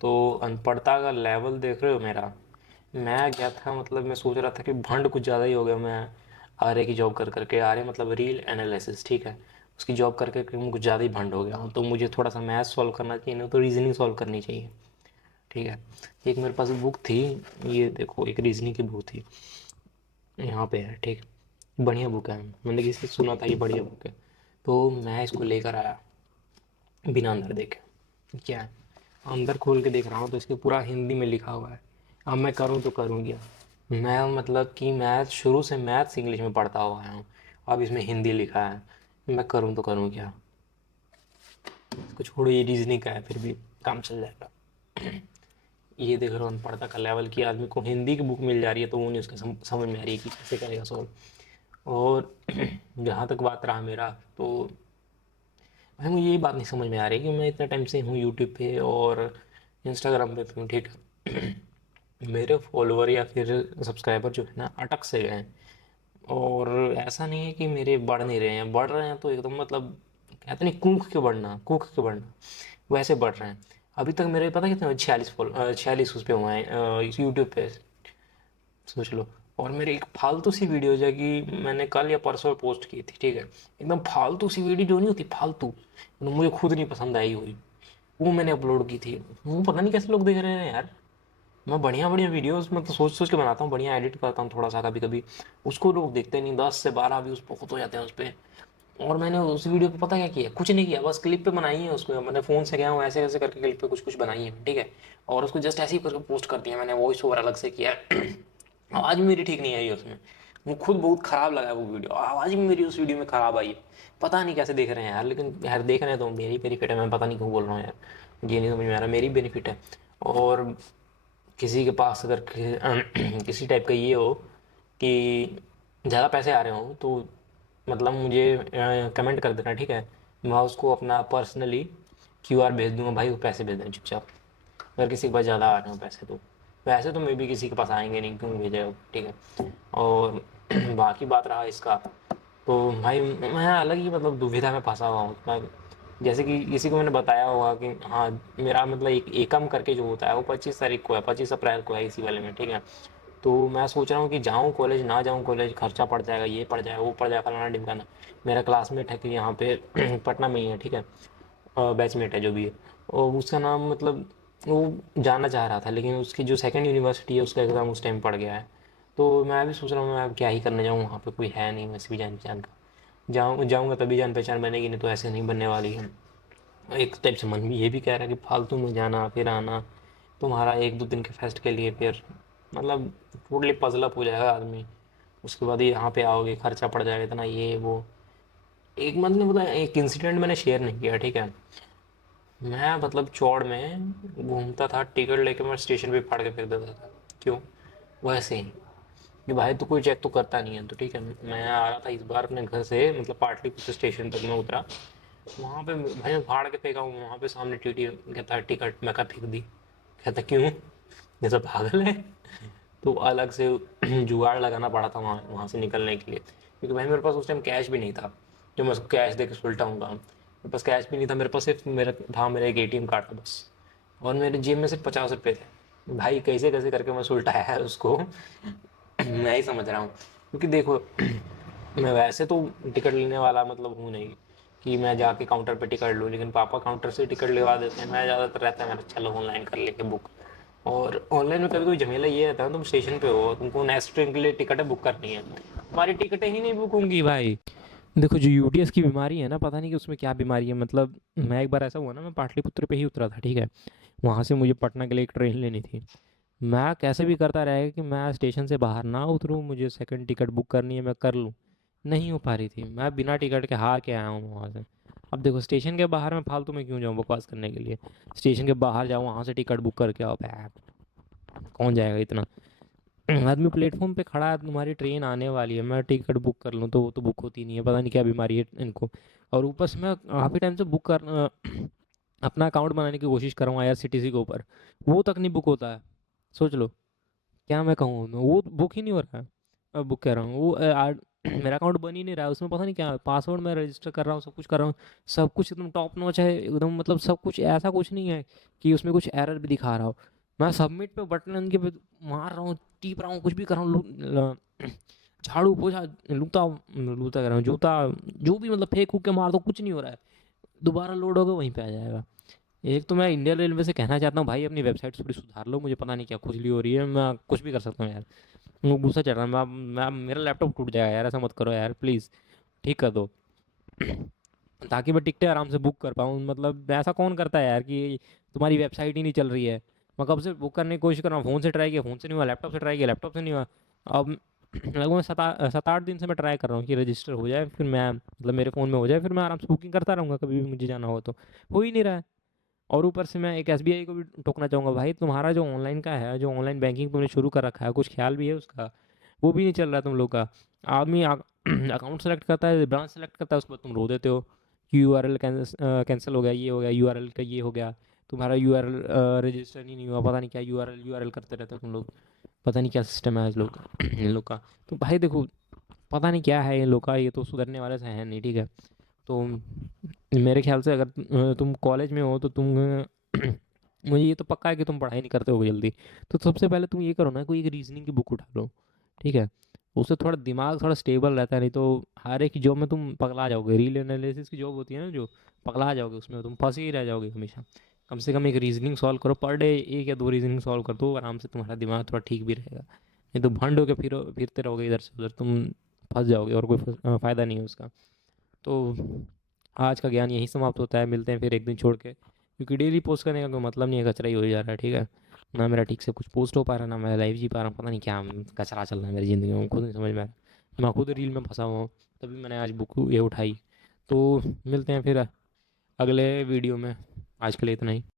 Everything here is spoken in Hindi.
तो अनपढ़ता का लेवल देख रहे हो मेरा। मैं गया था, मतलब मैं सोच रहा था कि भंड कुछ ज़्यादा ही हो गया। मैं आर्य की जॉब कर करके, आर्य मतलब रील एनालिसिस, ठीक है, उसकी जॉब कर करके मैं कुछ ज़्यादा ही भंड हो गया हूँ। तो मुझे थोड़ा सा मैथ सॉल्व करना चाहिए, ना तो रीजनिंग सॉल्व करनी चाहिए। ठीक है, एक मेरे पास बुक थी, ये देखो, एक रीजनिंग की बुक थी, यहाँ पे है, ठीक, बढ़िया बुक है, मैंने किसी से सुना था ये बढ़िया बुक है। तो मैं इसको लेकर आया बिना अंदर देखे। क्या है, अंदर खोल के देख रहा हूँ तो इसके पूरा हिंदी में लिखा हुआ है। अब मैं करूँ तो करूँ क्या। मैं मतलब कि मैथ शुरू से मैथ्स इंग्लिश में पढ़ता हुआ आया हूँ, अब इसमें हिंदी लिखा है, मैं करूँ तो करूँ क्या। कुछ छोड़ो, ये रीजनिंग का है, फिर भी काम चल जाएगा। ये देख रहा हूँ अनपढ़ता का लेवल, कि आदमी को हिंदी की बुक मिल जा रही है तो वो नहीं उसका समझ में आ रही है कि कैसे करेगा सॉल्व। और जहाँ तक बात रहा मेरा, तो भाई मुझे ये बात नहीं समझ में आ रही कि मैं इतने टाइम से हूँ यूट्यूब पे और इंस्टाग्राम पे भी हूँ, ठीक है, मेरे फॉलोअर या फिर सब्सक्राइबर जो है ना अटक से गए हैं। और ऐसा नहीं है कि मेरे बढ़ नहीं रहे हैं, बढ़ रहे हैं तो एकदम, मतलब कहते नहीं कूख के बढ़ना, वैसे बढ़ रहे हैं। अभी तक मेरे पता कितने 46 उस पे हुए हैं यूट्यूब पे, सोच लो। और मेरी एक फालतू सी वीडियो जो कि मैंने कल या परसों पोस्ट की थी, ठीक है, एकदम फालतू सी वीडियो जो नहीं होती फालतू, मतलब मुझे खुद नहीं पसंद आई हुई, वो मैंने अपलोड की थी। वो पता नहीं कैसे लोग देख रहे हैं यार। मैं बढ़िया बढ़िया वीडियोस मतलब सोच सोच के बनाता हूँ, बढ़िया एडिट करता हूँ थोड़ा सा कभी कभी, उसको लोग देखते नहीं, 10 से 12 व्यूज़ बहुत हो जाते हैं उस पर। और मैंने उस वीडियो पे पता क्या किया, कुछ नहीं किया, बस क्लिप पे बनाई है उसको, मैंने फ़ोन से गया हूँ ऐसे ऐसे करके क्लिप पे कुछ कुछ बनाई है, ठीक है, और उसको जस्ट ऐसे ही करके पोस्ट कर दिया मैंने, वॉइस ओवर अलग से किया। आवाज़ भी मेरी ठीक नहीं आई उसमें, वो खुद बहुत ख़राब लगा है वो वीडियो, आवाज़ भी मेरी उस वीडियो में ख़राब आई है। पता नहीं कैसे देख रहे हैं यार, लेकिन यार देख रहे हैं तो मेरी बेनिफिट है, मैं पता नहीं क्यों बोल रहा हूँ यार, ये नहीं समझ में आ रहा, मेरी बेनिफिट है। और किसी के पास अगर किसी टाइप का ये हो कि ज़्यादा पैसे आ रहे हो तो मतलब मुझे कमेंट कर देना, ठीक है, मैं उसको अपना पर्सनली क्यूआर भेज दूंगा, भाई वो पैसे भेज देना चुपचाप, अगर किसी के पास ज़्यादा आ रहे हो पैसे तो। वैसे तो मे भी किसी के पास आएंगे नहीं, क्यों भेजा, ठीक है। और बाकी बात रहा इसका, तो भाई मैं अलग ही मतलब दुविधा में फंसा हुआ हूँ मैं। जैसे कि किसी को मैंने बताया होगा कि हाँ, मेरा मतलब एक एकम करके जो होता है वो 25 तारीख को है, 25 अप्रैल को है इसी वाले में, ठीक है। तो मैं सोच रहा हूँ कि जाऊँ कॉलेज ना जाऊँ कॉलेज, खर्चा पड़ जाएगा, ये पड़ जाएगा, वो पड़ जाएगा, फलाना ढिमकाना। मेरा क्लासमेट है कि यहाँ पे पटना में ही है, ठीक है, बैचमेट है जो भी है, और उसका नाम मतलब वो जाना चाह रहा था, लेकिन उसकी जो सेकंड यूनिवर्सिटी है उसका एग्ज़ाम उस टाइम पड़ गया है। तो मैं भी सोच रहा हूँ मैं अब क्या ही करने जाऊँ, वहाँ पे कोई है नहीं वैसे भी जान पहचान का। जाऊँगा तभी जान पहचान बनेगी, नहीं तो ऐसे नहीं बनने वाली है। एक टाइप से मन भी ये भी कह रहा है कि फालतू में जाना फिर आना, तुम्हारा 1-2 दिन के फेस्ट के लिए, फिर मतलब टोटली पजलअप हो जाएगा आदमी। उसके बाद ये यहाँ पे आओगे, खर्चा पड़ जाएगा इतना, ये वो। एक मतलब एक इंसिडेंट मैंने शेयर नहीं किया, ठीक है, मैं मतलब चौड़ में घूमता था, टिकट लेके मैं स्टेशन पे फाड़ के फेंक देता था। क्यों, वैसे ही कि भाई तो कोई चेक तो करता नहीं है, तो ठीक है। मैं आ रहा था इस बार अपने घर से, मतलब पाटलिपुत्र स्टेशन तक मैं उतरा, वहाँ पे भाई मैं फाड़ के फेंका हूँ, वहाँ पे सामने टीटी कहता है टिकट, मैं कहा फेंक दी, कहता क्यों, जैसा पागल है। तो अलग से जुगाड़ लगाना पड़ा था वहाँ वहाँ से निकलने के लिए, क्योंकि भाई मेरे पास उस टाइम कैश भी नहीं था, जो मैं उसको कैश दे के सुलटाऊँगा। मेरे पास कैश भी नहीं था, मेरे पास सिर्फ मेरा एक एटीएम कार्ड था बस, और मेरे जेब में सिर्फ 50 रुपये थे। भाई कैसे कैसे करके मैं सुलटाया है उसको, मैं ही समझ रहा हूँ। क्योंकि देखो, मैं वैसे तो टिकट लेने वाला मतलब हूँ नहीं कि मैं जाके काउंटर पे टिकट लूँ, लेकिन पापा काउंटर से टिकट लेवा देते हैं, मैं ज़्यादातर रहता है मेरा चलो ऑनलाइन कर लेके बुक। और ऑनलाइन में कभी कोई झमेला ये रहता है, तुम स्टेशन पे हो, तुमको नेक्स्ट ट्रेन के लिए टिकटें बुक करनी है, हमारी टिकटें ही नहीं बुक होंगी भाई। देखो जो यूटीएस की बीमारी है ना, पता नहीं कि उसमें क्या बीमारी है, मतलब मैं एक बार ऐसा हुआ ना, मैं पाटलिपुत्र पे ही उतरा था, ठीक है, वहाँ से मुझे पटना के लिए एक ट्रेन लेनी थी। मैं कैसे भी करता रहेगा कि मैं स्टेशन से बाहर ना उतरूँ, मुझे सेकंड टिकट बुक करनी है, मैं कर लूँ, नहीं हो पा रही थी। मैं बिना टिकट के हार के आया हूँ वहाँ से। अब देखो स्टेशन के बाहर मैं फालतू में क्यों जाऊँ बकवास करने के लिए, स्टेशन के बाहर जाऊँ, वहाँ से टिकट बुक करके आओ, कौन जाएगा इतना। आदमी प्लेटफॉर्म पे खड़ा है, तुम्हारी ट्रेन आने वाली है, मैं टिकट बुक कर लूँ तो वो तो बुक होती नहीं है, पता नहीं क्या बीमारी है इनको। और ऊपर से मैं काफ़ी टाइम से बुक कर अपना अकाउंट बनाने की कोशिश कर रहा हूँ IRCTC के ऊपर, वो तक नहीं बुक होता है। सोच लो, क्या मैं कहूँ, वो बुक ही नहीं हो रहा है। बुक कह रहा हूँ वो मेरा अकाउंट बन ही नहीं रहा है, उसमें पता नहीं क्या पासवर्ड मैं रजिस्टर कर रहा हूँ, सब कुछ कर रहा हूँ, सब कुछ एकदम टॉप नॉच है एकदम, मतलब सब कुछ ऐसा कुछ नहीं है कि उसमें कुछ एरर भी दिखा रहा हो। मैं सबमिट पे बटन के पे मार रहा हूँ, टीप रहा हूँ, कुछ भी कर रहा हूँ, झाड़ू पोछा, लूता लूता कर रहा हूँ, जूता, जो भी मतलब फेंक फूक के मार दो, कुछ नहीं हो रहा है। दोबारा लोड होगा वहीं पे आ जाएगा। एक तो मैं इंडियन रेलवे से कहना चाहता हूँ भाई अपनी वेबसाइट थोड़ी सुधार लो, मुझे पता नहीं क्या खुजली हो रही है, मैं कुछ भी कर सकता हूँ यार। मुझे गुस्सा चढ़ रहा है, मैं मेरा लैपटॉप टूट जाएगा यार, ऐसा मत करो यार प्लीज़, ठीक कर दो। ताकि मैं टिकटें आराम से बुक कर पाऊँ, मतलब ऐसा कौन करता है यार कि तुम्हारी वेबसाइट ही नहीं चल रही है। मैं कब से बुक करने की कोशिश कर रहा हूँ, फ़ोन से ट्राई किया, फ़ोन से नहीं हुआ, लैपटॉप से ट्राई किया, लैपटॉप से नहीं हुआ। अब लगभग 7-8 दिन से मैं ट्राई कर रहा हूँ कि रजिस्टर हो जाए, फिर मैं मतलब मेरे फ़ोन में हो जाए, फिर मैं आराम से बुकिंग करता रहूँगा कभी भी मुझे जाना हो तो। हो ही नहीं रहा है। और ऊपर से मैं एक एसबीआई को भी टोकना चाहूँगा, भाई तुम्हारा जो ऑनलाइन का है, जो ऑनलाइन बैंकिंग तुमने शुरू कर रखा है, कुछ ख्याल भी है उसका? वो भी नहीं चल रहा है तुम लोग का। आदमी अकाउंट सेलेक्ट करता है, ब्रांच सेलेक्ट करता है, उसके बाद तुम रो देते हो कि यूआरएल कैंसिल हो गया, ये हो गया, यूआरएल का ये हो गया, तुम्हारा यूआरएल रजिस्टर ही नहीं हुआ, पता नहीं क्या यूआरएल यूआरएल करते रहते हो तुम लोग। पता नहीं क्या सिस्टम है आज लोग का इन लोग का। तो भाई देखो, पता नहीं क्या है इन लोग का, ये तो सुधरने वाले से है नहीं, ठीक है। तो मेरे ख्याल से अगर तुम कॉलेज में हो तो तुम मुझे ये तो पक्का है कि तुम पढ़ाई नहीं करते हो जल्दी। तो सबसे पहले तुम ये करो ना, कोई एक रीजनिंग की बुक उठा लो, ठीक है। उससे थोड़ा दिमाग थोड़ा स्टेबल रहता है, नहीं तो हर एक जॉब में तुम पगला जाओगे। रील एनालिसिस की जॉब होती है ना जो, पगला जाओगे उसमें, तुम फंसे ही रह जाओगे हमेशा। कम से कम एक रीजनिंग सॉल्व करो पर डे, एक या दो रीजनिंग सॉल्व कर दो, आराम से तुम्हारा दिमाग थोड़ा ठीक भी रहेगा। नहीं तो भंड होके फिरते रहोगे इधर से उधर, तुम फंस जाओगे और कोई फ़ायदा नहीं है उसका। तो आज का ज्ञान यहीं समाप्त होता है, मिलते हैं फिर एक दिन छोड़ के, क्योंकि डेली पोस्ट करने का कोई मतलब नहीं है, कचरा ही हो जा रहा है, ठीक है। ना मेरा ठीक से कुछ पोस्ट हो पा रहा है, ना मैं लाइव जी पा रहा हूँ, पता नहीं क्या कचरा चल रहा है मेरी ज़िंदगी में, खुद नहीं समझ में आ रहा। मैं खुद रील में फंसा हुआ हूँ, तभी मैंने आज बुक ये उठाई। तो मिलते हैं फिर अगले वीडियो में, आज के लिए इतना ही।